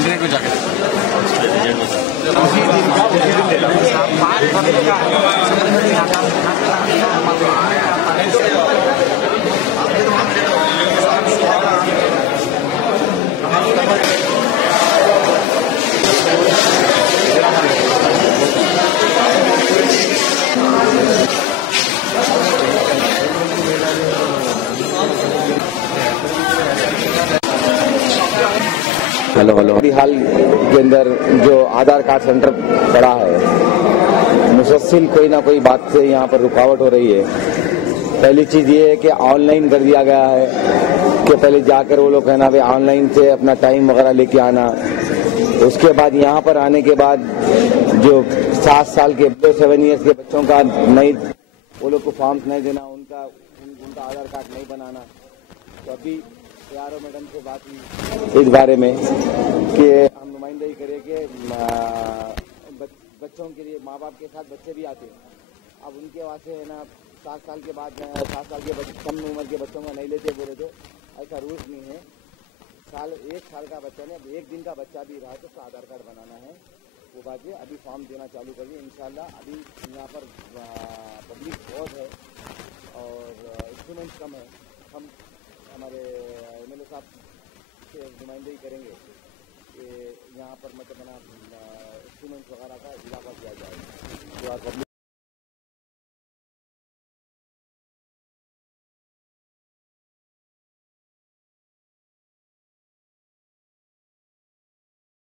मंदिर को जाके हेलो अभी हाल के अंदर जो आधार कार्ड सेंटर पड़ा है, मुसलसल कोई ना कोई बात से यहाँ पर रुकावट हो रही है। पहली चीज ये है कि ऑनलाइन कर दिया गया है कि पहले जाकर वो लोग कहना भाई ऑनलाइन से अपना टाइम वगैरह लेके आना। उसके बाद यहाँ पर आने के बाद जो 7 साल के 7 ईयर्स के बच्चों का नहीं, वो लोग को फॉर्म्स नहीं देना, उनका आधार कार्ड नहीं बनाना। तो अभी यारो मैडम से बात हुई इस बारे में कि हम नुमाइंदगी करें कि बच्चों के लिए माँ बाप के साथ बच्चे भी आते हैं। अब उनके वास्ते है ना 7 साल के बाद 7 साल के कम उम्र के बच्चों को नहीं लेते बोले तो ऐसा रूल्स नहीं है। 1 साल का बच्चा नहीं, अब 1 दिन का बच्चा भी रहा तो उसका आधार कार्ड बनाना है। वो बात है, अभी फॉर्म देना चालू करिए इंशाल्लाह। अभी यहाँ पर पब्लिक बहुत है और इंस्ट्रूमेंट्स कम है। हम हमारे एमएलए साहब से नुमाइंदगी करेंगे कि यहाँ पर मतलब इंस्ट्रूमेंट्स वगैरह का इजाफा किया जाए।